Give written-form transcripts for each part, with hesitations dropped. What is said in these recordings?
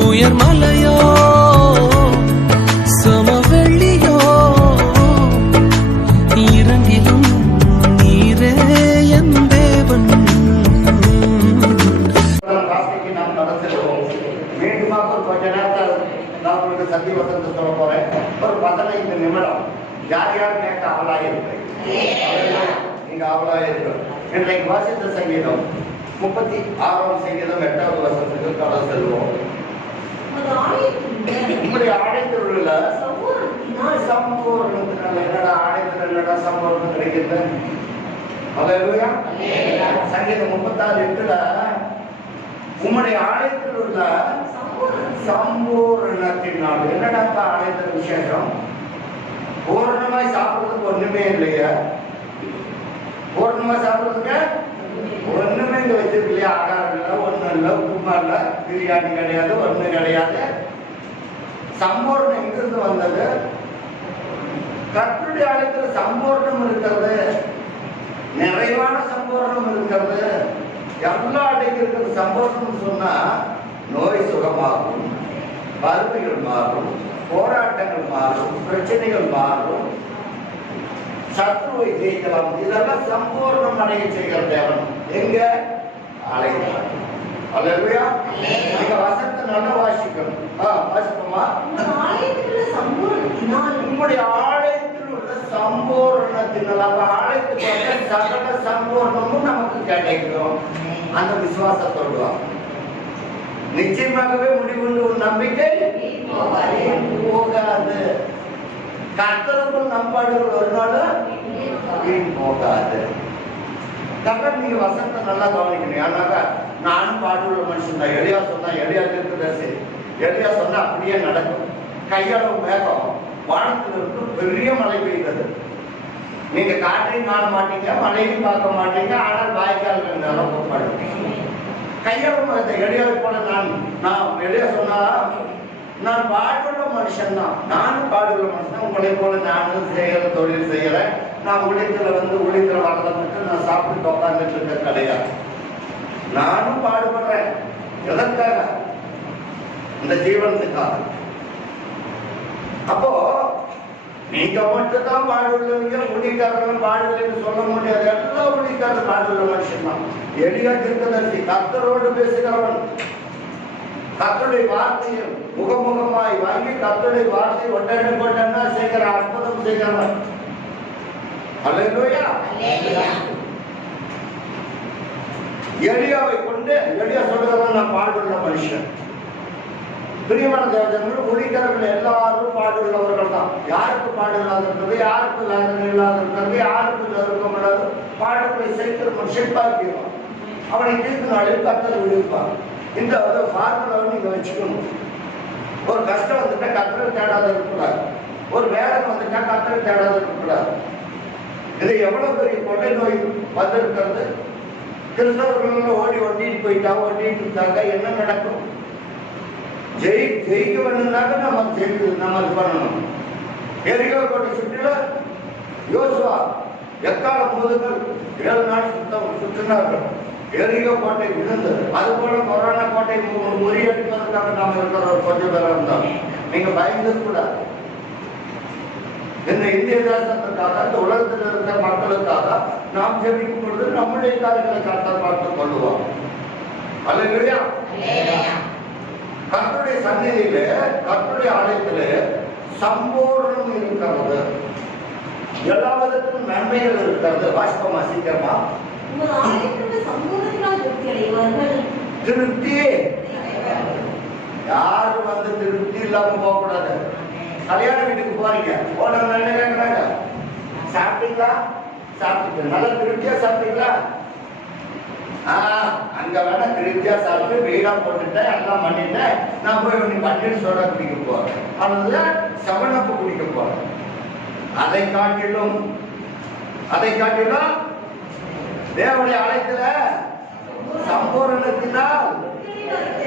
உயர் மலையோ சமவெளியோ இரண்டிலும் நீரே என் தேவன். மீண்டுமாக கொஞ்ச நேரத்தில் நான் உங்களுக்கு சத்திய வசனத்தை சொல்ல போறேன். ஒரு 15 நிமிடம் யார் யார் கேட்க ஆவலாக இருக்கு? நீங்க ஆவலாக இருக்கு. இன்றைக்கு வாசித்த சங்கீதம் 36ஆம் சங்கீதம் 8வது வசனத்துக்கு கடந்து செல்வோம். உங்களுடைய ஆடைத்தில் உள்ள சம்பூர்ணத்தினால என்னடா ஆடைத்தில் என்னடா சம்பூர்ணம் கிடைக்கிறது? அல்லேலூயா. சங்கீதம் 36:8 உம்முடைய ஆலயத்தில் உள்ள சம்பூர்ணத்தினால் என்னடா ஆலயத்தில் விசேஷம்? பூர்ணமாய் சாப்பிடுறதுக்கு ஒண்ணுமே இல்லையா? பூர்ணமா சாப்பிடுறதுக்கு ஒண்ணுமே இங்க வச்சிருக்கு இல்லையா? ஆகாரம் இல்லை, ஒண்ணும் இல்லை, உப்புமா இல்லை, பிரியாணி கிடையாது, ஒண்ணும் கிடையாது. சம்பூர்ணம் எங்கிருந்து வந்தது? கர்த்தருடைய ஆலயத்துல சம்பூர்ணம் இருக்கிறது, நிறைவான சம்பூர்ணம் இருக்கிறது, எல்லா அடைக்கு இருக்கிறது. சம்பூர்ணம் சொன்னா நோய் சுகமாகும், வறுமைகள் மாறும், போராட்டங்கள் மாறும், பிரச்சனைகள் மாறும், சத்ருவை ஜெயிக்கலாம். இதெல்லாம் சம்பூர்ணம் அடைய செய்கிற தேவன் எங்க? ஆலயத்தில். அல்லேலூயா. நீங்க வசனத்தை நல்லா வாசிக்கணும். வாசிப்போமா? உங்களுடைய ஆலயத்தில் உள்ள சம்பூர்ணத்தினால் ஆலயத்துக்கு வந்த சகல சம்பூர்ணமும் நமக்கு கிடைக்கும். அந்த விசுவாசத்தோடு நிச்சயமாகவே முடிவுண்டு ஒரு நம்பிக்கை போகாது. கர்த்தருக்குள் நம்பாடுகள் ஒரு நாள் வீண் போகாது. கர்த்தர் நீங்க வசனத்தை நல்லா கவனிக்கணும். ஆனாக்கா நானும் பாடுள்ள மனுஷன் தான். எளியா சொன்னா எளியா தீர்க்கதரிசி, எளியா சொன்னா அப்படியே நடக்கும். கையளவு மேகம் வானத்துல இருந்து பெரிய மழை பெய்தது. நீங்க காற்றையும் காண மாட்டீங்க, மழையும் பார்க்க மாட்டீங்க, ஆனால் வாய்க்கால்கள் நிரப்பப்படும். கையளவு மேகத்தை எளியாவை போல நான் எளியா சொன்னா நான் பாடுள்ள மனுஷன் தான். நானும் பாடுள்ள மனுஷன். உங்களை போல நானும் செய்யற தொழில் செய்யறேன். நான் உளித்துல வளர்ந்துட்டு நான் சாப்பிட்டு உட்காந்துட்டு இருக்க கிடையாது. நானும் பாடுபடுறேன். எதற்காக? இந்த ஜீவனத்துக்காக. அப்போ நீங்க மட்டும் தான் பாடுள்ளவங்க, ஊழியக்காரர்கள் பாடுதல்னு சொல்ல முடியாது. எல்லா ஊழியக்காரரும் பாடுள்ள மனுஷன் தான். எளியா தீர்க்கதரிசி, கர்த்தரோடு பேசுகிறவன், கர்த்தருடைய வார்த்தையை முகமுகமாய் வாங்கி கர்த்தருடைய வார்த்தை ஒட்டன்னா செய்கிற அற்புதம் செய்கிறவன். அல்லேலூயா. எளியாவை கொண்டு எளியா சொல்கிறவன் நான் பாடுள்ள மனுஷன். பிரியமான தேவஜனங்கள், ஊழியக்காரர்கள் எல்லாரும் பாடுள்ளவர்கள் தான். யாருக்கு பாடு இல்லாத இருக்கிறது, யாருக்கு வேதனை இல்லாத இருக்கிறது, யாருக்கு நெருக்கம் இல்லாத பாடுகளை செய்கிற மனுஷன் பார்க்கிறான். அவனை தீர்க்கும் நாளில் கர்த்தர் விடுவிப்பார். இந்த ஃபார்முலாவை நீங்க வச்சுக்கணும். ஒரு கஷ்டம் வந்துட்டா கர்த்தரை தேடாத இருக்கக்கூடாது. ஒரு வேதனை வந்துட்டா கர்த்தரை தேடாத இருக்கக்கூடாது. இது எவ்வளவு பெரிய கொள்ளை நோய் வந்திருக்கிறது. கிறிஸ்தவர்கள் ஒட்டிட்டு போயிட்டாங்க என்ன நடக்கும்? ஜெயிக்க வேணும்னாக்க நம்ம இது பண்ணணும். எரிகோ கோட்டை சுற்றில யோசுவா எக்காலம் முதுகள் 7 நாள் சுற்றினார்கள். எரிகோ கோட்டை விழுந்தது. அது போல கொரோனா கோட்டை முறியடிப்பதற்காக நாம் இருக்கிற ஒரு கொஞ்சம் பேர் இருந்தாங்க. நீங்க பயந்து கூடாது. இந்த இந்திய தேசத்திற்காக, இந்த உலகத்தில் இருக்கிற மக்களுக்காக நாம் ஜெபிக்கும் பொழுது நம்முடைய காரியங்களை கர்த்தர் பார்த்துக் கொள்ளுவோம். அல்லேலூயா. கர்த்தருடைய சந்நிதியிலே, கர்த்தருடைய ஆலயத்திலே சம்பூர்ணம் இருக்கிறது. எல்லா விதத்திலும் நன்மைகள் இருக்கிறது. வாசிப்போமா சீக்கிரமா? திருப்தி. யாரும் திருப்தி இல்லாம போக கூடாது. கல்யாண வீட்டுக்கு போறீங்க, போன என்ன கேட்கறாங்க? சாப்பிட்டீங்களா? சாப்பிட்டு நல்ல திருப்தியா சாப்பிட்டீங்களா? அங்க வேணா திருப்தியா சாப்பிட்டு வீடா போட்டுட்டேன், எல்லாம் பண்ணிட்டேன், நான் போய் பன்னீர் சோடா குடிக்க போறேன், அல்லது சவனப்பு குடிக்க போறேன். அதை காட்டிலும் தேவனுடைய ஆலயத்துல சம்பூரணத்தினால்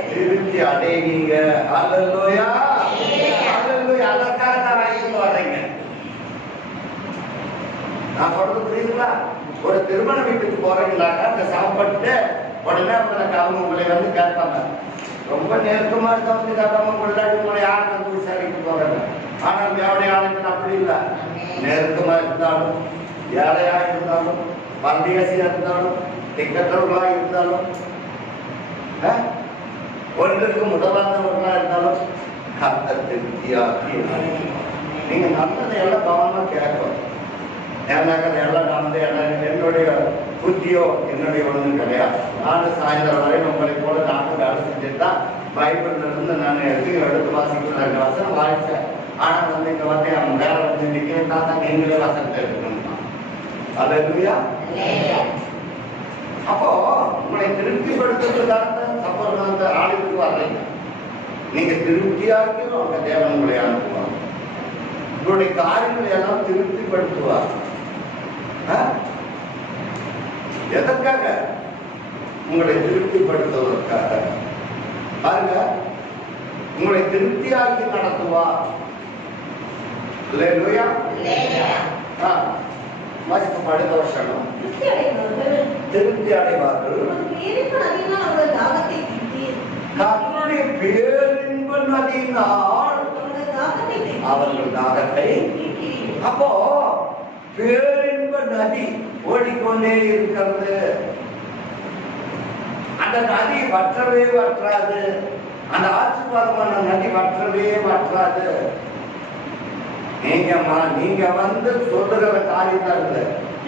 திருப்தி அடைவீங்க. அல்லேலூயா. அல்லேலூயா. அதற்காக நான் ஆலயத்துக்கு வர்றேங்க. நான் சொல்றது புரியுதுங்களா? ஒரு திருமண வீட்டுக்கு போறீங்களாக்கா, அங்க சாப்பிட்டு உடனே அவங்க உங்களை கேட்பாங்க, ரொம்ப நெருக்கமா இருக்கவங்க தப்பாம கொண்டாடி உங்களை யாரும் வந்து விசாரிக்க போறாங்க. ஆனால் தேவனுடைய ஆளுங்கள் அப்படி இல்லை. நெருக்கமா இருந்தாலும், ஏழையா இருந்தாலும், பரதேசியா இருந்தாலும், திக்கற்றவர்களா இருந்தாலும், ஒன்றுக்கு முதலானவர்களா இருந்தாலும் கர்த்தர் திருப்தியாக்கி நீங்க நல்லதை எல்லாம் கவனமா கேட்கணும். ஏன்னாக்க எல்லாம் நடந்து என்னுடைய புத்தியோ என்னுடைய ஒன்றும் கிடையாது. நானும் சாயந்தரம் வரை உங்களை போல நானும் வேலை செஞ்சுட்டு தான் பைபிள்ல இருந்து நான் எடுத்து வாசிக்கிறேன். 2 வசனம் வாசிச்சேன். ஆனா வந்து இங்க வந்து அவன் வேலை வந்து நிற்கிறதா தான் நீங்களே வசனத்தை எடுக்கணும். அல்லேலூயா. அப்போ உங்களை திருப்திப்படுத்துறதுக்காக சப்போஸ் அந்த ஆளுக்கு வர்றீங்க. நீங்க திருப்தியாக்கி அவங்க தேவன் உங்களை அனுப்புவாங்க. உங்களுடைய காரியங்களை எல்லாம் திருப்திப்படுத்துவார். எதற்காக? உங்களை திருப்திப்படுத்துவதற்காக. பாருங்க, உங்களை திருப்தியாக்கி நடத்துவா. அல்லேலூயா. அடுத்த வருஷம் திருப்தி அடைவார்கள். கர்த்தருடைய பேரின்ப நதியினால் அவர்கள் தாகத்தை. அப்போ பேரின்ப நதி ஓடிக்கொண்டே இருக்கிறது. அந்த நதி வற்றவே வற்றாது. அந்த ஆசீர்வாதமான நதி வற்றவே வற்றாது. நீங்க வந்து சொல்லுகிற காரியம் தான் இருக்குது.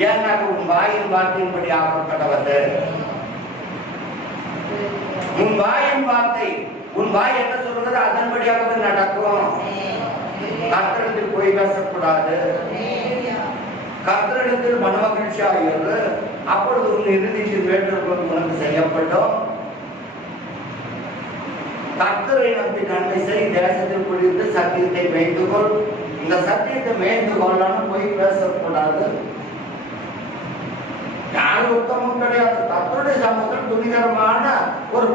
ஏன்னா உன் வாயின் வார்த்தையின்படி ஆக்கப்பட்டவது. உன் வாயின் வார்த்தை, உன் வாய் என்ன சொல்றது அதன்படியாக நடக்கும். கர்த்தரிடத்தில் போய் பேசக்கூடாது. கர்த்தரிடத்தில் மனமகிழ்ச்சியாக இருந்து அப்பொழுது உன் இறுதியில் வேண்டுகோள் உனக்கு செய்யப்படும். கர்த்தரை நம்பி நன்மை செய், தேசத்தில் குடியிருந்து சத்தியத்தை மேய்ந்துகொள். இந்த சத்தியத்தை மேய்ந்து கொள்ளணும், போய் பேசக்கூடாது. யாரும் உத்தமும் கிடையாது. கர்த்தருடைய சமூகத்தில் துணிகரமான ஒரு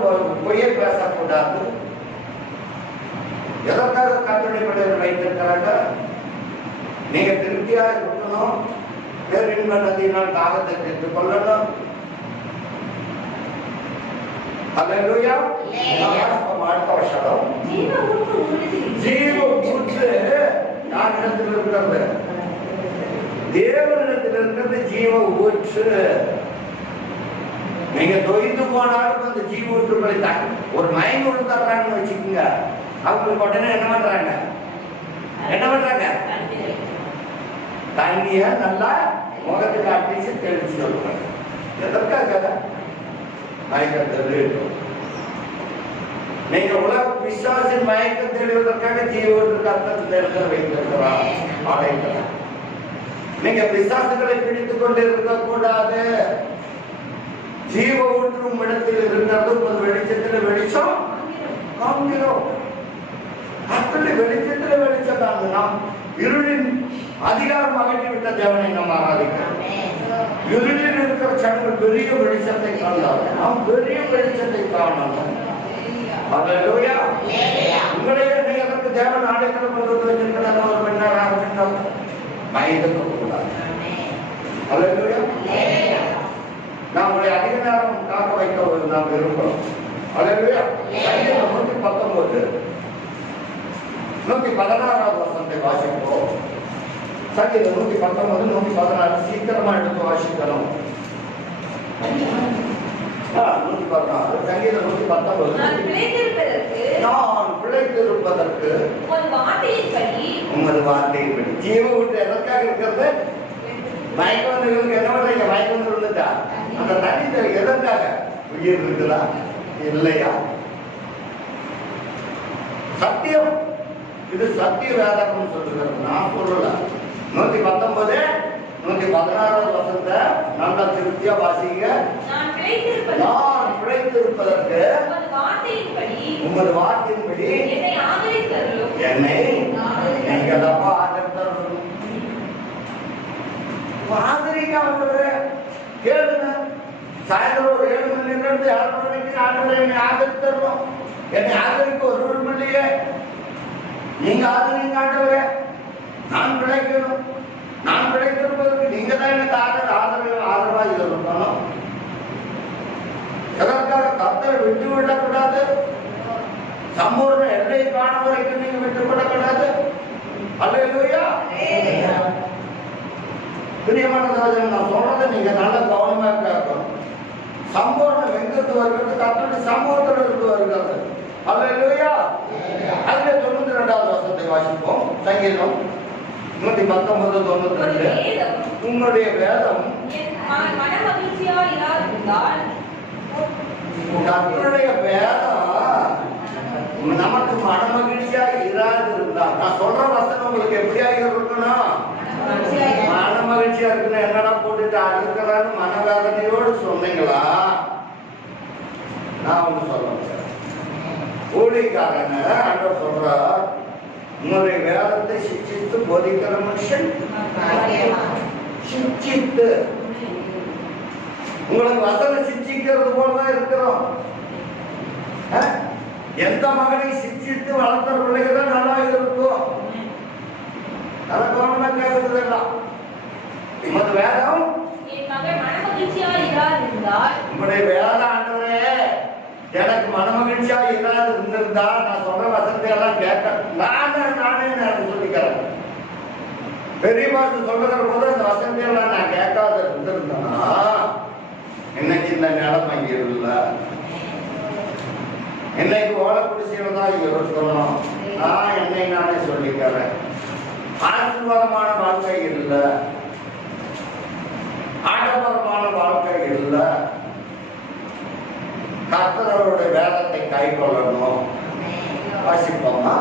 பொய்யை பேசக்கூடாது. எதற்காக கர்த்தருடைய பிள்ளைகள் வைத்திருக்கிறாங்க? நீங்க திருப்தியா இருக்கணும். பேரின்ப நதியினால் தாகத்தை தீர்த்து கொள்ளணும். அல்லேலூயா. அடுத்த வருஷம் ஜீவ ஊற்று யாரிடத்தில் இருக்கிறது? தேவனிடத்தில் இருக்கிறது ஜீவ ஊற்று. நீங்க தொய்ந்து போனாலும் அந்த ஜீவ ஊற்றுகளை தான். ஒரு மயங்க விழுந்துடுறாங்கன்னு வச்சுக்கோங்க, அவங்களுக்கு உடனே என்ன பண்றாங்க? தண்ணிய நல்லா முகத்துக்கு அடிச்சு தெளிச்சு சொல்றாங்க. எதற்காக? மயக்கத்தில் நீங்க உலக விசுவாசின் மயக்கம் தெளிவதற்காக ஜீவனுக்கு அர்த்தத்தில் வைத்திருக்கிறார். நீங்க விசுவாசங்களை பிடித்துக் கொண்டு இருக்கக்கூடாது. ஜீவ ஊற்றும் இடத்தில் இருக்கிறது. உங்கள் வெளிச்சத்தில் வெளிச்சம் காண்கிறோம். அப்படி வெளிச்சத்தில் வெளிச்சம் தாங்க. நாம் இருளின் அதிகாரம் அகற்றிவிட்ட தேவனை நாம் ஆராதிக்கிறோம். இருளில் இருக்கிற சனங்கள் பெரிய வெளிச்சத்தை காணலாம். நாம் பெரிய வெளிச்சத்தை காணலாம். அல்லேலூயா. உங்களையே நீங்களுக்கு தேவன் ஆலயத்தில் கொண்டு வந்து வச்சிருக்கிறார். ஒரு பெண்ணாக மயக்கக்கூடாது. அல்லேலூயா. நாம் உங்களை அதிக நேரம் காக்க வைக்க நாம் விரும்புகிறோம். அல்லேலூயா. 119 116 வசனத்தை வாசிப்போம். சங்கீதம் 119 116 சீக்கிரமா எடுத்து வாசிக்கணும். 116 சங்கீதம் 119 நான் பிழைத்திருப்பதற்கு உமது வார்த்தையின்படி. ஜீவ ஊற்று எதற்காக இருக்கிறது? மயக்கம் வந்தவங்களுக்கு என்ன பண்றீங்க? மயக்கம் வந்து விழுந்துட்டா அந்த தண்ணி எதற்காக? உயிர் இருக்குதா இல்லையா? சத்தியம். இது சத்திய வேதம் சொல்லுகிறது, நான் சொல்லல. 119 116 வசனத்தை நல்லா திருப்தியா வாசிங்க. நான் பிழைத்திருப்பதற்கு உமது வார்த்தையின்படி என்னை நீங்கள் அப்பா ஆதரித்தரணும். ஆதரிக்க கேளுங்க. சாயந்தரம் ஒரு 7 மணிலிருந்து 7 மணிக்கு என்னை ஆதரித்தரணும். என்னை ஆதரிக்க ஒரு விருப்பம் இல்லையே. நீங்க ஆதரிக்க ஆண்டவரே. நான் பிழைக்கணும். நான் பிழைத்திருப்பதற்கு நீங்க தான் எனக்கு ஆதரவா இருக்கணும். எதற்காக கர்த்தரை விட்டு விடக்கூடாது? சம்பூர்ண எல்லை காண வரைக்கும் நீங்க விட்டுப்படக்கூடாது. அல்லேலூயா. பிரியமானதாக நான் சொல்றதை நீங்க நல்ல கவனமா கேட்கணும். சம்பூர்ணம் எங்கிருந்து வருகிறது? கர்த்தருடைய சமூகத்தில் இருந்து வருகிறது. அல்லேலூயா. அதுல 92வது வசனத்தை வாசிப்போம். சங்கீதம் 119:92. உங்களுடைய வேதம் கர்த்தருடைய வேதம் நமக்கு மனமகிழ்ச்சியா இராது இருந்தால், நான் சொல்ற வசனம் உங்களுக்கு எப்படியா இருக்கணும்? மனமகிழ்ச்சியா இருக்கணும். என்னடா போட்டுட்டு அழுக்கலான்னு மனவேதனையோடு சொன்னீங்களா? நான் ஒண்ணு சொல்ல ஊழியக்காரங்க ஆண்டவர் சொல்றார், உங்களுடைய வேதத்தை சிச்சித்து போதிக்கிற மனுஷன் சிச்சித்து. உங்களுக்கு வசனம் சிச்சிக்கிறது போலதான் இருக்கிறோம். எந்த மகனை சிச்சித்து வளர்த்த பிள்ளைங்க தான் நல்லா இருக்கும். அதை கவனமா கேட்கறது எல்லாம் உமது வேதம் உங்களுடைய வேதம் ஆண்டவரே எனக்கு மனமகிழ்ச்சியா இல்லாது இருந்திருந்தா நான் சொல்ற வசனத்தை எல்லாம் கேட்க நானே சொல்லிக்கிறேன். பெரிய பாசு சொல்லுகிற போது அந்த வசனத்தை எல்லாம் நான் கேட்காத இருந்திருந்தேன்னா இன்னைக்கு இந்த நிலைமை இல்ல. இன்னைக்கு ஓலக்குடிசையில தான் இருக்கணும். நான் என்னை நானே சொல்லிக்கிறேன். ஆசீர்வாதமான வாழ்க்கை இல்ல, ஆடம்பரமான வாழ்க்கை இல்ல. கர்த்தருடைய வேதத்தை கை கொள்ளணும். வாசிப்போமா?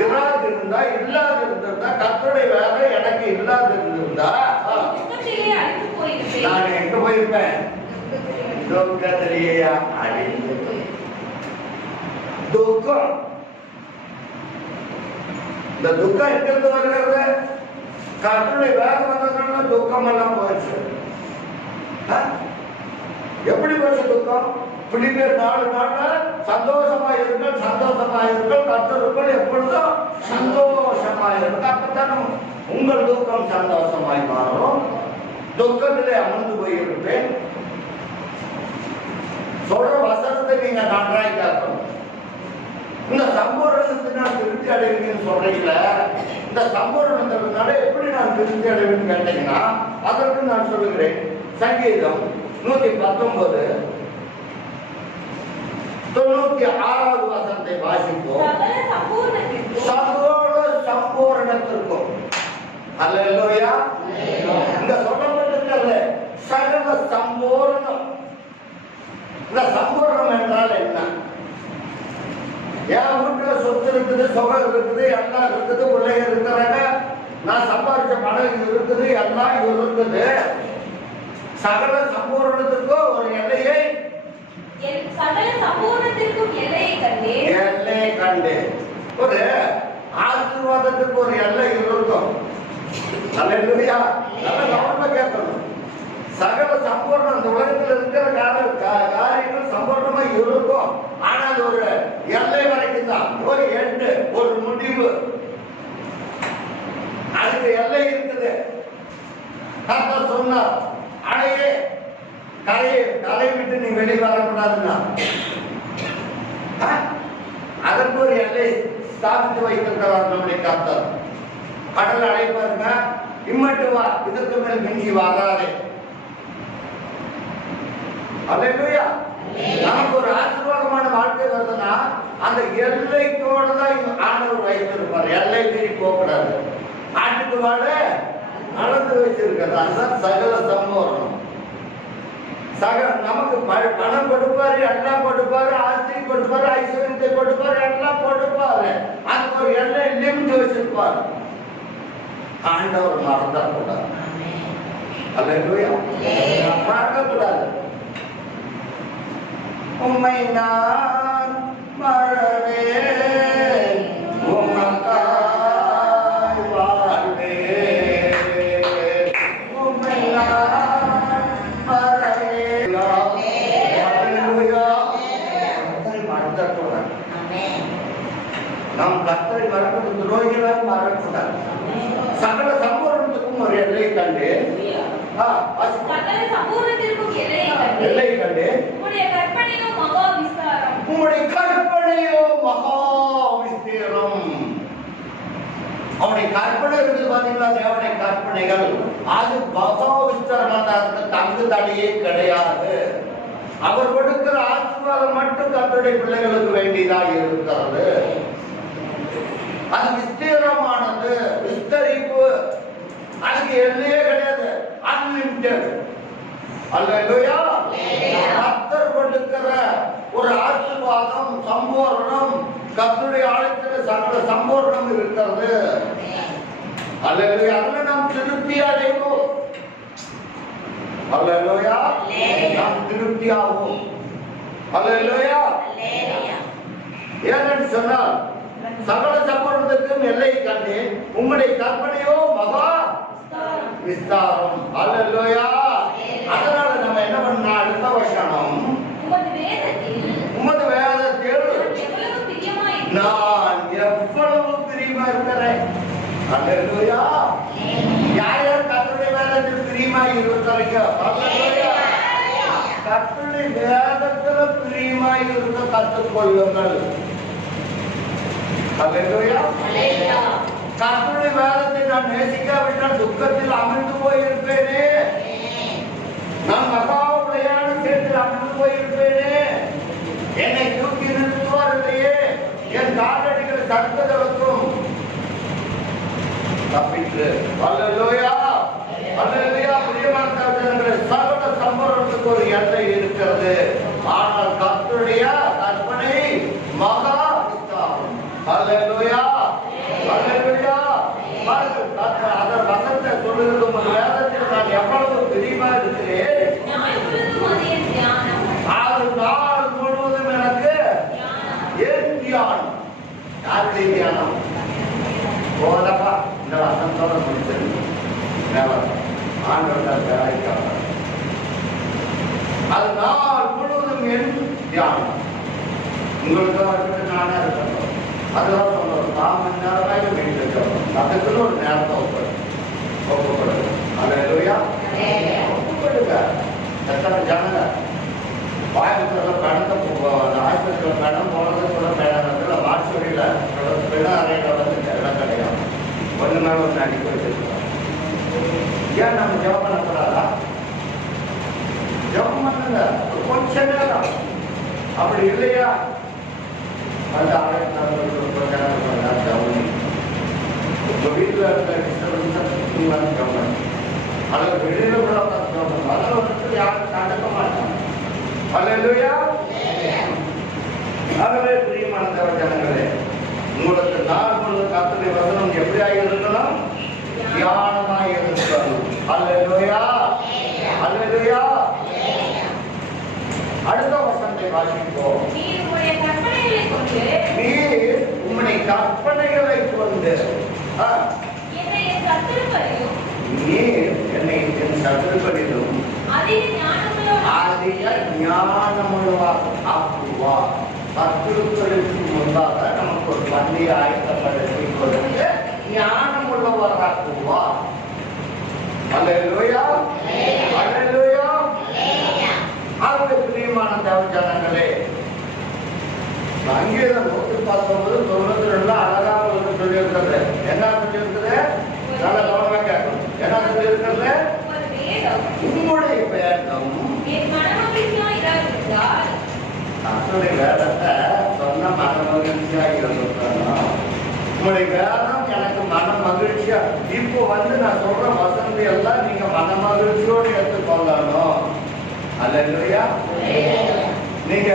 இல்லாது இருந்தா இல்லாது இருந்திருந்தா கர்த்தருடைய வேதம் எனக்கு இல்லாது இருந்திருந்தா நான் எங்க போயிருப்பேன்? துக்கத்திலேயா அழிந்து. துக்கம், இந்த துக்கம் எங்கிருந்து வருகிறது? கர்த்தருடைய வேதம் வந்ததுனால துக்கம் எல்லாம் போயிடுச்சு. எப்படி போச்சு துக்கம்? பிலிப்பியர் 4:4 சந்தோஷமாயிருங்கள், சந்தோஷமாயிருங்கள், கர்த்தருக்குள் எப்பொழுதும் சந்தோஷமாயிருங்கள். அப்பதான் உங்கள் துக்கம் சந்தோஷமாய் மாறும். துக்கத்திலே அமர்ந்து போயிருப்பேன். சொல்ற வசனத்தை நீங்க நன்றாய் கேட்கணும். இந்த சம்பூரணத்தினால் திருப்தி அடைவீங்கன்னு சொல்றீங்கள, இந்த சம்பூரணத்தினால எப்படி நான் திருப்தி அடைவேன்னு கேட்டீங்கன்னா அதற்கு நான் சொல்லுகிறேன். சங்கீதம் 119:96 வசனத்தை வாசிப்போம். சகல சம்பூரணத்திற்கும். அல்லேலூயா. இந்த சொல்லப்பட்டிருக்கல சகல சம்பூரணம். இந்த சம்பூரணம் என்றால் என்ன? என் வீட்டுல சொத்து இருக்குது, சுகம் இருக்குது, எல்லாம் இருக்குது, பிள்ளைங்க இருக்கிறாங்க, நான் சம்பாதிச்ச பணம் இருக்குது, எல்லாம் இருக்குது. சகல சம்பூரணத்திற்கும் ஒரு எல்லையை கண்டேன். ஒரு ஆசீர்வாதத்துக்கு ஒரு எல்லை இருக்கும். அல்லேலூயா. நல்ல கவனமா கேட்கணும். சகல சம்பூர்ணம் இந்த உலகத்தில் இருக்கிற காரியங்கள் சம்பூர்ணமா இருக்கும். ஆனால் ஒரு எல்லை வரைக்கும் தான், ஒரு எண்டு, ஒரு முடிவு. அதுக்கு எல்லை இருக்குது. கர்த்தர் சொன்னார், அடையே கரை விட்டு நீ வெளியே வரக்கூடாதுன்னா அதற்கு ஒரு எல்லை ஸ்தாபித்து வைத்திருக்கிறார் நம்முடைய கர்த்தர். கடல் அடைப்பாருங்க, இம்மட்டு வா, இதற்கு மேல் மிஞ்சி வராதே. அல்லேலூயா. நமக்கு ஒரு ஆசீர்வாதமான வாழ்க்கை வருதுன்னா அந்த எல்லைக்கோட தான் ஆண்டவர் வைத்திருப்பார். எல்லை மீறி போகக்கூடாது. ஆட்டுக்கு வாழ அளந்து வச்சிருக்கிறது. அதுதான் சகல சம்பூரணம். நமக்கு பணம் கொடுப்பாரு, எல்லாம் கொடுப்பாரு, ஆஸ்தி கொடுப்பாரு, ஐஸ்வர்யத்தை கொடுப்பாரு, எல்லாம் கொடுப்பாரு. அதுக்கு ஒரு எல்லை லிமிட் வச்சிருப்பாரு. ஆண்டவர் மறந்துடக்கூடாது. அல்லேலூயா. மறக்கக்கூடாது. உம்மை நான் மறவேன், உமக்காய் வாழ்வேன். உம்மை நான் மறவேன். அல்லேலூயா. கர்த்தரை மறந்துடக்கூடாது. நாம் கர்த்தரை மறக்கிறது துரோகிகளாக மறக்கக்கூடாது. சகல சம்பூரணத்துக்கும் ஒரு எல்லை கண்டு எல்லை கண்டு அவனுடைய கற்பனை இருக்குது பாத்தீங்களா, தேவனுடைய கற்பனைகள் அது பகவிஸ்தரமான தங்கு தடையே கிடையாது. அவர் கொடுக்கிற ஆசீர்வாதம் மட்டும் கர்த்தருடைய பிள்ளைகளுக்கு வேண்டியதாக இருக்கிறது. அது விஸ்தீரமானது, விஸ்தரிப்பு, அதுக்கு எல்லையே கிடையாது, அன்லிமிட்டட். அல்லேலூயா. கர்த்தர் கொடுக்கிற ஒரு ஆசீர்வாதம், சம்பூர்ணம், கர்த்தருடைய ஆலயத்தில் சகல சம்பூர்ணம் இருக்கிறது. அல்லேலூயா. அதுல நாம் திருப்தி அடைவோம். அல்லேலூயா. நாம் திருப்தியாகும். அல்லேலூயா. ஏனென்று சொன்னால் சகல சம்பூர்ணத்துக்கும் எல்லை கண்டு உம்முடைய கற்பனையோ மகா விஸ்தாரம். அல்லேலூயா. அதனால நம்ம என்ன பண்ணா, அடுத்த வசனம், உமது வேதத்தில் நான் எவ்வளவு பிரியமா இருக்கிறேன். அல்லேலூயா. யார் யார் கர்த்தருடைய வேதத்தில் பிரியமா இருக்கிறீங்க? அல்லேலூயா. கர்த்தருடைய வேதத்துல பிரியமா இருக்க கற்றுக்கொள்ளுங்கள். அல்லேலூயா. கர்த்தருடைய வேதத்தை நான் நேசிக்காவிட்டால் துக்கத்தில் அமிழ்ந்து போயிருப்பேனே, நான் மகாவுடையான சேர்த்தில் அமிழ்ந்து போயிருப்பேனே, என்னை தூக்கி நிறுத்துவார் இல்லையே, என் காலடிகள் சர்க்கதற்கும் தப்பிற்று. அல்லேலூயா. அல்லேலூயா. பிரியமான சகோதரர்களே, சகல சம்பூரணத்துக்கு ஒரு எல்லை இருக்கிறது. ஆனால் கர்த்தருடைய கற்பனை மகா விஸ்தாரம். அல்லேலூயா. அல்லேலூயா. அதன் வசனத்தை சொல்லுகிறது, உமது வேதத்தில் நான் எவ்வளவு பிரியமா இருக்கிறேன், அது நாள் முழுவதும் எனக்கு என் தியானம். யாருடைய தியானம்? போதப்பா, இந்த வசனத்தோட முடிச்சிருக்கு. ஆண்டவர் வேலைக்காக அது நாள் முழுவதும் என் தியானம். உங்களுக்கு நானே இருக்கணும். அதுதான் சொல்றோம், 4 மணி நேரம் வீட்டுக்கு அதுக்குள்ள ஒரு நேரத்தை ஒப்புப்படுது. அல்லேலூயா. ஒப்புப்படுங்க. எத்தனை ஜனங்க கோயம்புத்தூர்ல பணத்தை ஆஸ்பத்திரியில் பணம் போனது கூட பேடத்துல மார்ச்சொடியில பிண அறையில வந்து இடம் கிடையாது. ஒன்று நாள் ஒரு நடிக்க வச்சிருக்கோம். ஏன் நம்ம ஜெபம் பண்ணக்கூடாதா? ஜெபம் பண்ணுங்க கொஞ்ச நேரம். அப்படி இல்லையா, அந்த உங்க வீட்டுல இருக்கிற கவனம் அல்லது வெளியில கூட கவனம், அதில் ஒரு யாரும் நடக்க மாட்டாங்க. அல்லேலூயா. ஆகவே பிரியமான ஜனங்களே, உங்களுக்கு நாள் முழுவதும் கர்த்தருடைய வசனம் எப்படியாக இருக்கணும்? தியானமாக இருக்கணும். அல்லேலூயா. அல்லேலூயா. அடுத்த வசனத்தை வாசிப்போம். நீர் உம்முடைய கற்பனைகளை கொண்டு நீர் என்னை என் சத்துருக்களிலும் அதிக ஞானமுள்ளவாக ஆக்குவார். சத்துருக்களுக்கு முன்பாக நமக்கு ஒரு பள்ளியை ஆயத்தப்படுத்தி கொடுத்து ஞானமுள்ளவராக்குவார். அல்லேலூயா. அல்லேலூயா. ஆகவே பிரியமான தேவஜனங்களே, சங்கீதம் 119:92 அழகாக ஒரு சொல்லியிருக்கிறது. என்ன சொல்லியிருக்கிறது? நல்ல கவனமா கேட்கணும். என்ன சொல்லியிருக்கிறது? உம்முடைய வேதம் கர்த்தருடைய வேதத்தை சொன்ன மன மகிழ்ச்சியா இருக்கணும். உங்களுடைய வேதம் எனக்கு மன மகிழ்ச்சியா. இப்போ வந்து நான் சொல்ற வசந்தி எல்லாம் நீங்க மன மகிழ்ச்சியோடு எடுத்துக்கொள்ளணும். அல்லேலூயா. நீங்க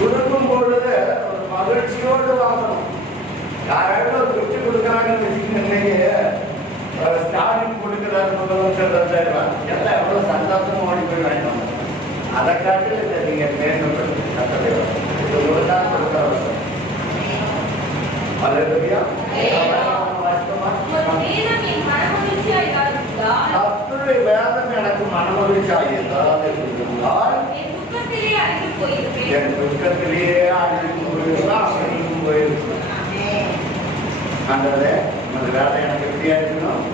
கொடுக்கும் பொழுது ஒரு மகிழ்ச்சியோடு வாங்கணும். யாராவது விட்டு கொடுக்குறாங்கன்னு வச்சுக்கீங்க, ஸ்டாலின் கொடுக்கிறாரு முதலமைச்சர் 2000 எல்லாம் எவ்வளவு சந்தோஷமா ஓடி போய் வேணும். அதை காட்டு நீங்க மேம்படுத்து. இது ஒருதான் கொடுக்கிற அவசியம். அல்லேலூயா. கர்த்தருடைய வேதம் எனக்கு மனமகிழ்ச்சியாக இருந்தால் என் துக்கத்திலேயே அழிந்து போயிருக்கும். ஆண்டவரே, உமது வேலை எனக்கு எப்படியா இருக்கணும்?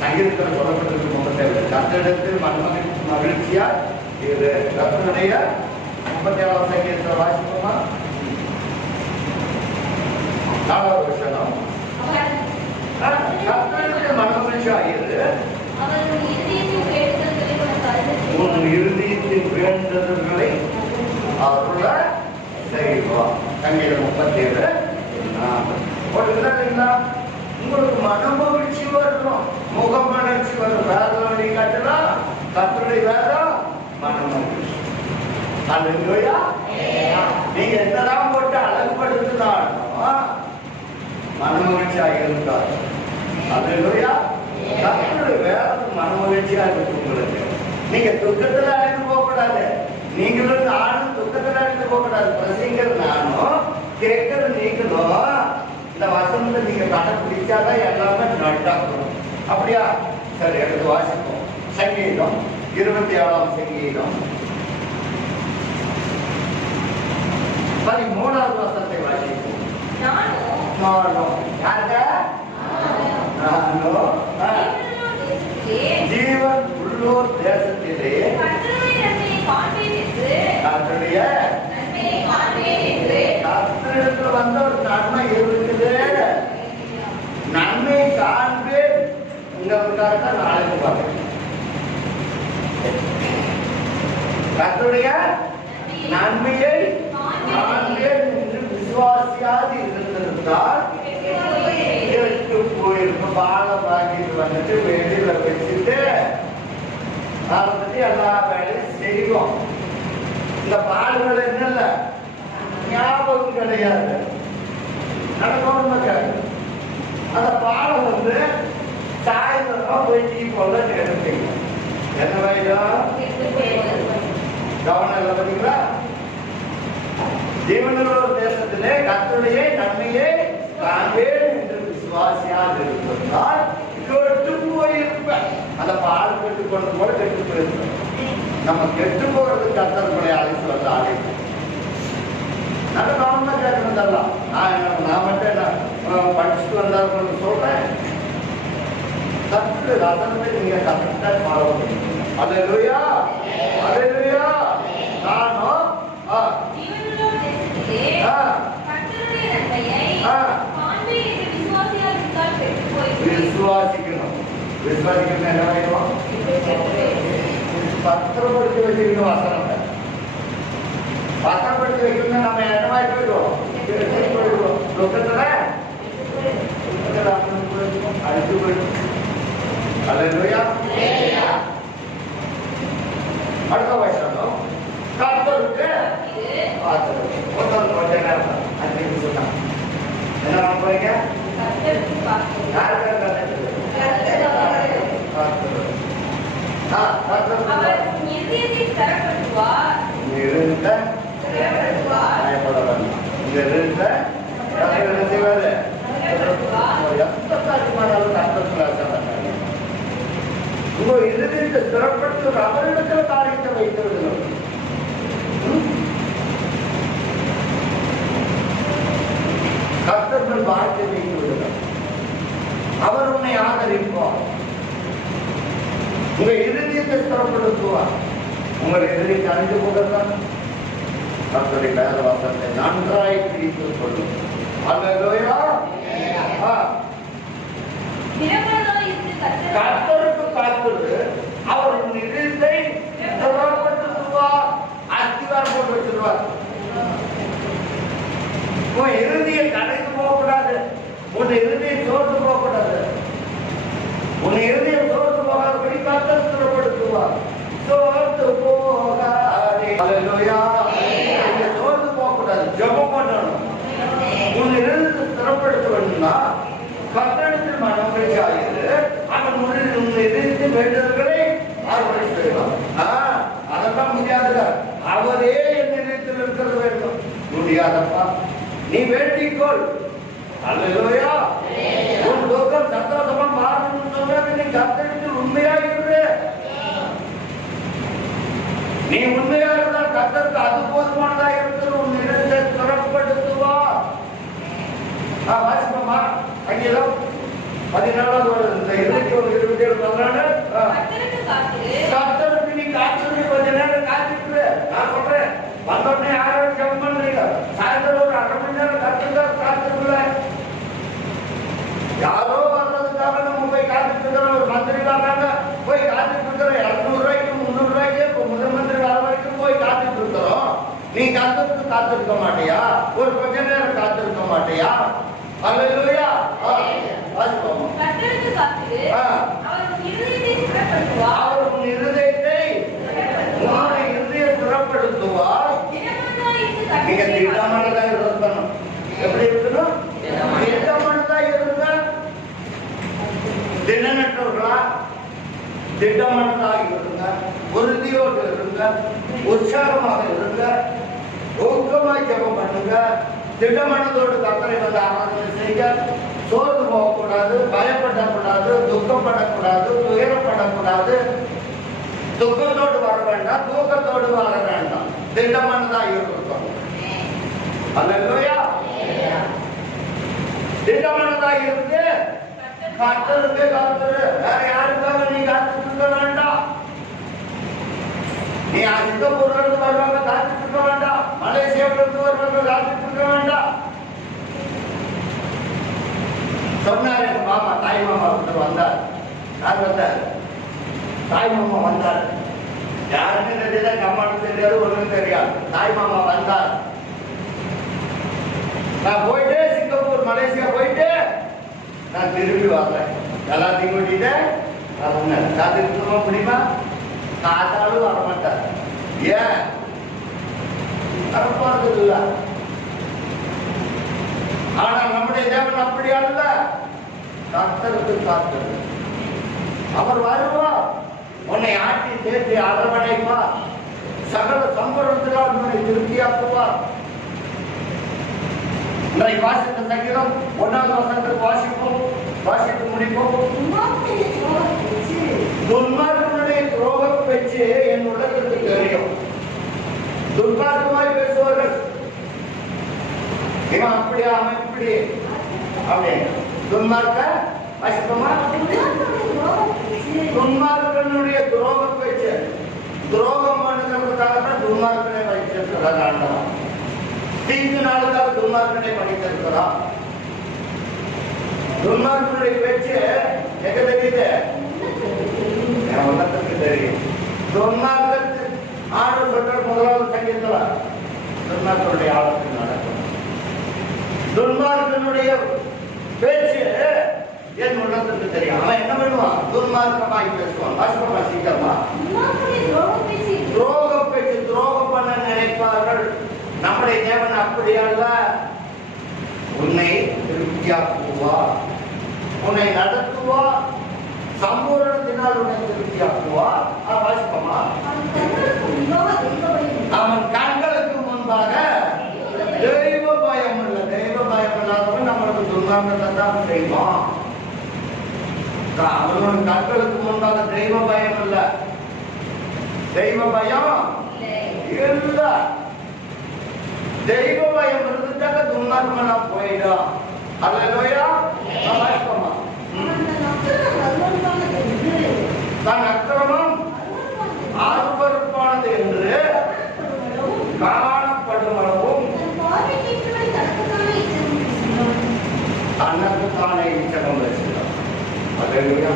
சங்கீதத்தில் சொல்லப்பட்டிருக்கு, கர்த்தரிடத்தில் மகிழ்ச்சியா இது கர்த்தருடைய 37ஆம் சங்கீதத்தில் வாசிப்போமா? 4வது வசனம். கர்த்தருக்கு மனமகிழ்ச்சியாயிரு, உன் இருதயத்தின் வேண்டுதல்களை அருள செய்வார். சங்கீதம் 37. இல்லைங்களா? உங்களுக்கு மனமகிழ்ச்சி வரணும், முகமகிழ்ச்சி வரும். வேதம் நீ காட்டலாம், கர்த்தருடைய வேதம் மனமகிழ்ச்சி. அல்லேலூயா. நீங்க என்னதான் போட்டு அழகுபடுத்தினாலும் மனமகிழ்ச்சியா இருந்தார். அல்லேலூயா. கர்த்தருடைய வேதம் மனமகிழ்ச்சியா இருக்கு உங்களுக்கு. நீங்க துக்கத்துல அழைந்து போகக்கூடாது. நீங்களும் நானும் துக்கத்துல அழைந்து போகக்கூடாது. பிரசங்கிற நானும் கேட்கிற நீங்களும் இந்த வசனத்தை நீங்க கடைபிடிச்சாதான் எல்லாமே நடக்கும். அப்படியா? சரி, எடுத்து வாசிப்போம். சங்கீதம் 27ஆம் சங்கீதம் 13வது வசனத்தை வாசிப்போம். ஜீவன் உள்ளூர் தேசத்திலே கர்த்தருடைய கர்த்தரிடத்தில் வந்த ஒரு நன்மை இருக்குது. நன்மை காண்பேன். உங்களுக்காக நாளைக்கு பார்க்க கர்த்தருடைய நன்மையை காண்பேன் என்று விசுவாசியாது இருந்திருந்தால் கேட்டு போயிருக்கும். பாலம் வாங்கிட்டு வந்துட்டு வெளியில வச்சுட்டு அதை பத்தி எல்லா வேலையும் செய்வோம். இந்த பாடுகள் என்னல்ல ஞாபகம் கிடையாது, நடக்கணும். அந்த பாடம் வந்து சாயந்தரம் போய் டீ போல எடுப்பீங்க. என்ன வயதம் கவனம் இல்லை பார்த்தீங்களா? ஜீவனுள்ள தேசத்திலே கர்த்தருடைய நன்மையை காண்பேன் என்று விசுவாசியாக இருந்தால் கெட்டு போயிருப்பேன். அந்த பால் கெட்டு கொண்டு கூட கெட்டு போயிருப்பேன். நம்ம கெட்டு போறது கர்த்தருடைய அழைத்து வந்து அழைப்பு. நல்ல கவனமா கேட்கணும். தரலாம். நான் மட்டும் என்ன படிச்சுட்டு வந்தாலும் சொல்றேன். கர்த்தருடைய வசனத்தை நீங்க கரெக்டா ஃபாலோ பண்ணுங்க. அல்லேலூயா, அல்லேலூயா. நானும் விசுவாசிக்கணும். விசுவாசிக்கணும் என்ன வேணும்? பத்திரப்படுத்தி வச்சிருக்கணும். வசனத்தை பத்திரப்படுத்தி வைக்கணும். நம்ம என்னமாய் போயிடுவோம், போயிடுவோம். துக்கத்துல அழிச்சு போயிடும். அல்லேலூயா. அடுத்த வசனம் கர்த்தருக்கு கொஞ்ச நேரம் 5 நிமிஷம் தான். என்ன பண்ண போறீங்க? உங்க இறுதியை சிறப்படுத்த அவரிடத்தில் காரியத்தை வைத்திருக்கிறோம். கர்த்தர்கள் வாழ்க்கை வைத்து விடுகிறார். அவர் உன்னை ஆதரிப்பார். உங்க இறுதியத்தை சிறப்படுத்துவார். உங்கள் இறுதியை அறிந்து கொள்ளத்தான் கர்த்தருடைய வேத வாசத்தை நன்றாய் பிடித்துக் கொள்ளும். அல்லேலூயா. கர்த்தருக்கு காத்துரு அவர் உன் இறுதியை சிறப்படுத்துவார். அஸ்திவாரம் போட்டு வச்சிருவார். உன் இறுதியை கடைக்கு போகக்கூடாது. உன் இறுதியை சோர்ந்து போகக்கூடாது. உன் இறுதியை சோர்ந்து போகாதபடி கர்த்தர் ஸ்திரப்படுத்துவார். சோர்ந்து போகாதே. அல்லேலூயா. சோர்ந்து போகக்கூடாது. ஜெபம் பண்ணணும். உன் இறுதியை ஸ்திரப்படுத்த வேண்டும்னா கர்த்தரிடத்தில் மனமகிழ்ச்சி ஆகிறது. அவன் உன் இறுதியை வேண்டுதல்களை அறுவடை செய்வார். அதெல்லாம் முடியாதுல. அவரே என் இறுதியில் இருக்கிறது வேண்டும். முடியாதப்பா, நீ வேண்டிக்கொள். அல்லேலூயா. உன் துக்கம் சந்தோஷமா மாறணும்னு சொன்னா நீ கர்த்தரிடத்தில் உண்மையா இரு. நீ உண்மையா இருந்தால் கர்த்தருக்கு அது போதுமானதா இருக்கிறது. உன் இடத்தை சிறப்படுத்துவா. வாசிப்போமா? அங்கேதான் 14வது இந்த 21, 27, 14 கர்த்தருக்கு நீ காத்து கொஞ்ச நேரம் காத்துட்டு நான் சொல்றேன். உடனே யாரும் ஜெபம் பண்றீங்க, சாயந்தரம் ஒரு 1/2 மணி நேரம் காத்திருக்கல. யாரோ வர்றதுக்காக நம்ம போய் காத்துட்டு இருக்கிறோம். ஒரு மந்திரி வர்றாங்க, போய் காத்துட்டு இருக்கிறோம். 200 ரூபாய்க்கு 300 ரூபாய்க்கு முதல் மந்திரி வர வரைக்கும் போய் காத்துட்டு இருக்கிறோம். நீ காத்திருக்க மாட்டியா? ஒரு கொஞ்ச நேரம் காத்திருக்க மாட்டியா? அல்லேலூயா. கர்த்தருக்கு காத்திரு, அவர் உன் இருதயத்தை ஸ்திரப்படுத்துவார். அவர் உன் இருதயத்தை ஸ்திரப்படுத்துவார். நீங்க திடமானதா இருக்கணும். எப்படி இருக்கணும்? திடமானதா இருங்க. திடனற்றவர்களா? திடமானதாக இருங்க, உறுதியோடு இருங்க, உற்சாகமாக இருங்க, ஊக்கமாய் ஜெபம் பண்ணுங்க. திடமனதோடு கர்த்தரை வந்து ஆராதனை செய்ய. சோர்ந்து போகக்கூடாது, பயப்படக்கூடாது, துக்கப்படக்கூடாது, துயரப்படக்கூடாது. துக்கத்தோடு வர வேண்டாம், தூக்கத்தோடு வர வேண்டாம். திடமனதா இருக்கணும். அல்லேலூயா. திடமனதா இருந்து கர்த்தருக்கு காத்திரு. வேற யாருக்காக நீ காத்துட்டு இருக்க வேண்டாம். நீ சிங்கப்பூர்ல இருந்து வருவாங்க, காத்துட்டு இருக்க வேண்டாம். மலேசியாவில இருந்து வருவாங்க, காத்துட்டு இருக்க வேண்டாம். சொன்னார் எங்க மாமா, தாய் மாமா ஒருத்தர் வந்தார். யார் வந்தார்? தாய் மாமா வந்தார். யாருன்னு தெரியல, கம்மான்னு தெரியாது, ஒண்ணும் தெரியாது. தாய் மாமா வந்தார். நான் போயிட்டு சிங்கப்பூர் மலேசியா போயிட்டு நான் திரும்பி வரேன். எல்லாத்தையும் கூட்டிட்டு காத்திருக்க முடியுமா? காத்தாலும் வரமாட்டார். ஏன் வரப்போறது இல்ல. ஆனா நம்முடைய தேவன் அப்படி அல்ல. கர்த்தருக்கு காத்திரு. அவர் வருவார், உன்னை ஆட்டி தேற்றி அரவணைப்பார், சகல சம்பளத்தினால் உன்னை திருப்தியாக்குவார். இன்றைக்கு வாசித்த சங்கீதம் 1வது வசனத்தில் வாசித்து முடிப்போம். துன்மார்க்கனுடைய துரோகம் பேச்சு என் உள்ளத்திற்கு தெரியும். துன்மார்க்கமாய் பேசுவார்கள், இவன் அப்படியா அவன் இப்படி அப்படின்னு. துன்மார்க்க வாசிப்போமா? துன்மார்க்கனுடைய துரோகம் பேச்சு. துரோகம் பண்ணுறதுக்காக தான் துன்மார்க்கனை வைத்திருக்கிறார் ஆண்டவன். தீங்கு நாளுக்காக துன்மார்க்கனை பண்ணித்திருக்கிறான். துன்மார்க்கனுடைய பேச்சு எங்க தெரியுது? உலகத்துக்கு தெரியும். துன்மார்க்கத்து ஆடு சொல்ற 1வது சங்கீதத்துல துன்மார்க்கனுடைய ஆழத்தில் நடக்கும். துன்மார்க்கனுடைய பேச்சு என் உள்ளத்துக்கு தெரியும். அவன் என்ன பண்ணுவான்? துன்மார்க்கமாய் பேசுவான். வாசிப்பா சீக்கிரமா. துரோக பேச்சு, துரோகம் பண்ண நினைப்பார்கள். நம்முடைய தேவன் அப்படி அல்ல. உன்னை திருப்தியாக்குவார், உன்னை நடத்துவார், சம்பூரணத்தினால் உன்னை திருப்தியாக்குவார். வாசிப்போமா? அவன் கண்களுக்கு முன்பாக தெய்வ பயம் இல்லை. தெய்வ பயம் இல்லாதவன் நம்மளுக்கு துன்மார்க்கத்தை தான் செய்வான். அவனோட கண்களுக்கு முன்பாக தெய்வ பயம் இல்லை. தெய்வ பயம் இல்ல. தெய்வ பயம் இருந்துட்டாக்க துன்மார்க்கமெல்லாம் போயிடும். அல்லேலூயா. வாசிப்போமா? தன் அக்கிரமம் அருவருப்பானது என்று காணப்படும் அளவும் தனக்குத்தானே இச்சகம் பேசுகிறார். அல்லேலூயா.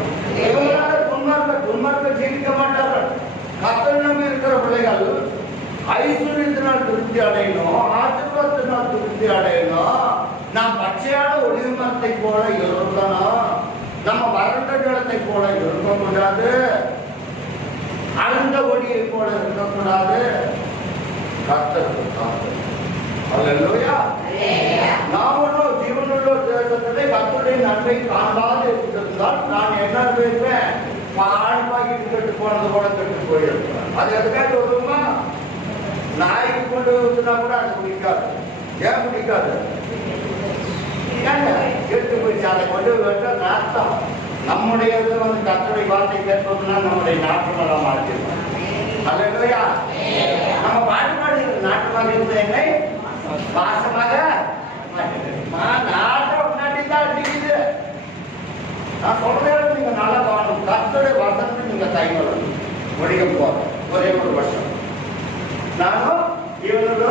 துன்மார்க்க ஜீவிக்க மாட்டார்கள். கர்த்தரை நம்பி இருக்கிற பிள்ளைகள் ஐஸ்வர்யத்தினால் திருப்தி அடையணும், ஆசீர்வாதத்தினால் திருப்தி அடையணும். நாம் பச்சையான ஒளிவு மரத்தை போல இருக்கணும். நம்ம வறண்ட நிலத்தை போல இருக்கக்கூடாது. அழுந்த ஒளியை போல இருக்கக்கூடாது. கர்த்தருக்கு காத்திரு. அல்லேலூயா. நாமளும் ஜீவனுள்ள தேசத்திலே கர்த்தருடைய நன்மை காணாது இருந்திருந்தால் நான் என்ன பேசுவேன்? பாழ்பாகிட்டு கெட்டு போனது கூட கெட்டு போயிருக்கிறேன். அது எதுக்காக வருமா? நாய்க்கு கொண்டு வந்துனா கூட அது பிடிக்காது. ஏன் பிடிக்காது? கெட்டு போயிடுச்சு. அதை கொண்டு விட்டா நாட்டம். நம்முடைய வந்து கர்த்தருடைய வார்த்தை கேட்போம்னா நம்முடைய நாட்டமெல்லாம் மாற்றிடுவோம். அல்லேலூயா. நம்ம பாட்டு பாடி நாட்டமாக இருந்தேன் பாசமாக நாட்டம் நடிதான் அடிக்குது. நான் சொல்றேன், நீங்க நல்லா வாழணும். கர்த்தருடைய வசனத்தை நீங்க கைவிடணும். முடிய போற ஒரே ஒரு வருஷம் நானும் இவனோடு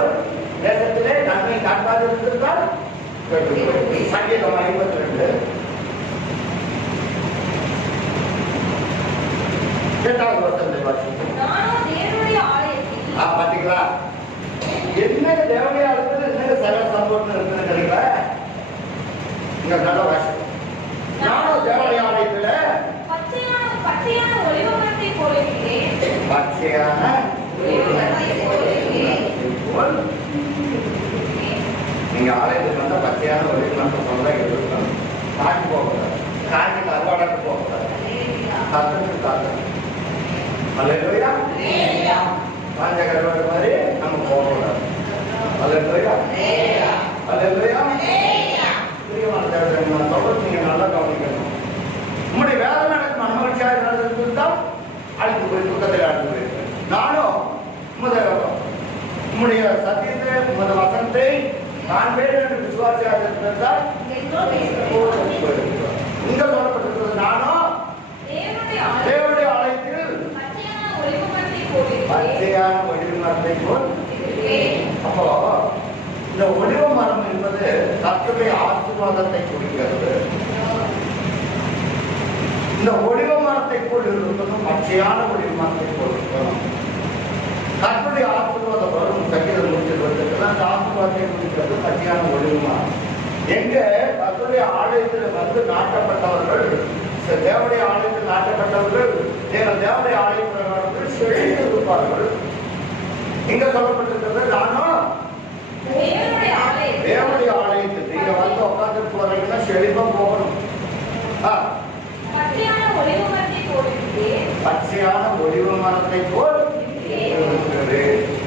தேசத்திலே நன்மை காட்டாது இருந்திருந்தால் சங்கீதம் 52 8வது வசனத்தை வாசிப்போம். நானும் தேவனுடைய ஆலயத்தில் பாத்தீங்களா என்ன தேவனுடைய ஆலயத்தில் என்ன சகல சம்பவம் இருக்குது தெரியுங்களா? இங்க நல்ல வாசிப்போம். நானும் தேவனுடைய ஆலயத்துல பச்சையான ஒலிவ மரத்தை போல இருக்கிறேன். பச்சையான நீங்க ஆலயத்துக்கு வந்தா பச்சையான ஒலிவ மரத்தை போல தான் இருக்கணும். காஞ்சி போகக்கூடாது, காஞ்சி கருவாடாக்கு போகக்கூடாது. கத்தத்துக்கு காத்தம் அல்லேலூயா. காஞ்ச கருவாடு மாதிரி நம்ம போகக்கூடாது. அல்லேலூயா அல்லேலூயா. பிரியமான தேவனே, நான் சொல்றது நீங்க நல்லா கவனிக்கணும். உங்களுடைய வேலை நடக்கும் மனமகிழ்ச்சியாக நடந்திருந்தால் அழைத்து போய் துக்கத்தில் அழைத்து போயிருக்கேன். நானும் உங்களுடைய சத்தியத்தை உமது வசனத்தை காண்பேன் என்று விசுவாசியாக இருந்தால் இங்க சொல்லப்பட்டிருக்கிறது. நானும் தேவனுடைய ஆலயத்தில் பச்சையான ஒலிவ மரத்தை போல். அப்போ இந்த ஒலிவ மரம் என்பது கர்த்தருடைய ஆசீர்வாதத்தை குறிக்கிறது. இந்த ஒலிவ மரத்தை போல் இருக்கணும், பச்சையான ஒலிவ மரத்தை போல் இருக்கணும். கர்த்தருடைய ஆசீர்வாதம் வரும். சங்கீதம் 120 அந்த ஆசீர்வாதத்தை குறிக்கிறது பச்சையான ஒலிவ மரம். எங்க கர்த்தருடைய ஆலயத்தில் வந்து நாட்டப்பட்டவர்கள், தேவனுடைய ஆலயத்தில் நாட்டப்பட்டவர்கள் தேவனுடைய ஆலயத்தில் செழித்து இருப்பார்கள். இங்க சொல்லப்பட்டிருக்கிறது நானும் தேவனுடைய ஆலயத்தில் நீங்க வந்து உட்காந்து போறீங்கன்னா செழிப்பா போகணும். பச்சையான ஒலிவ மரத்தை போல்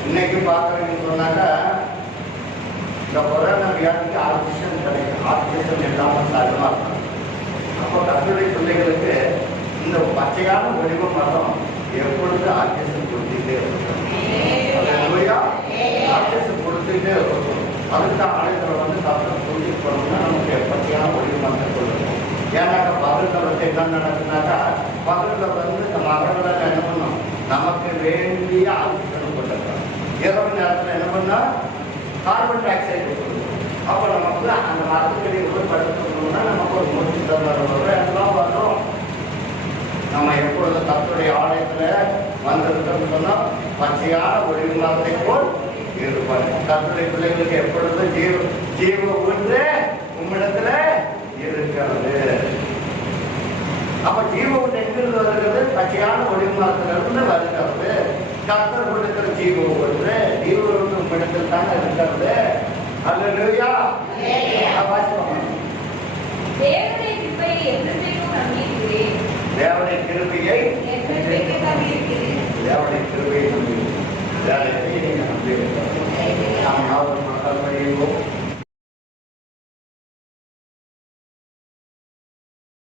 இன்னைக்கு பாக்குறீங்கன்னு சொன்னாக்கா இந்த கொரோனா வியாதிக்கு ஆக்சிஜன் கிடைக்கும். ஆக்சிஜன் இல்லாம சாதமா இருக்கும். அப்போ கர்த்தருடைய பிள்ளைகளுக்கு இந்த பச்சையான ஒலிவ மரம் எப்பொழுது ஆக்சிஜன் கொடுத்துட்டே இருக்கும். ஆக்சிஜன் கொடுத்துட்டே இருக்கும். அதுக்கு ஆலயத்தில் வந்து கர்த்தர் புரிஞ்சு போனோம்னா நமக்கு பச்சையான ஒலிவ மரத்தை கொடுக்கும். ஏன்னாக்கா பகலில் வந்து என்ன நடக்குனாக்கா பகலில் வந்து இந்த மரங்கள் என்ன பண்ணோம், நமக்கு வேண்டிய ஆக்சிஜன் கொடுத்துருக்கோம். இரவு நேரத்தில் என்ன பண்ணா கார்பன் டை ஆக்சைடு கொடுக்கும். அப்போ நமக்கு அந்த மரத்துக்கடி போய் படுத்துக்கணும்னா நமக்கு ஒரு மூச்சு தருவார் எல்லாம் வரும். நம்ம எப்பொழுது கர்த்தருடைய ஆலயத்துல வந்திருக்கோம்னு சொன்னா பச்சையான ஒலிவ மரத்தை போல் இருப்பார். கர்த்தருடைய பிள்ளைகளுக்கு எப்பொழுது ஜீவ ஒன்று உம்மிடத்துல இருக்கிறது. அப்ப ஜீவ ஒன்று எங்கிருந்து வருகிறது? பச்சையான ஒலிவ மரத்திலிருந்து வருகிறது. கர்த்தர் கொடுக்கிற ஜீவ ஒன்று ஜீவ ஒன்று உம்மிடத்தில் தானே இருக்கிறது. அல்லேலூயா. தேவனுடைய கிருபையை என்றென்றைக்கும் நம்பியிருக்கிறேன். தேவனுடைய கிருபையை என்றென்றைக்கும் நம்பியிருக்கிறேன். தேவனுடைய கிருபையை நம்பி வேலை நீங்க நம்பி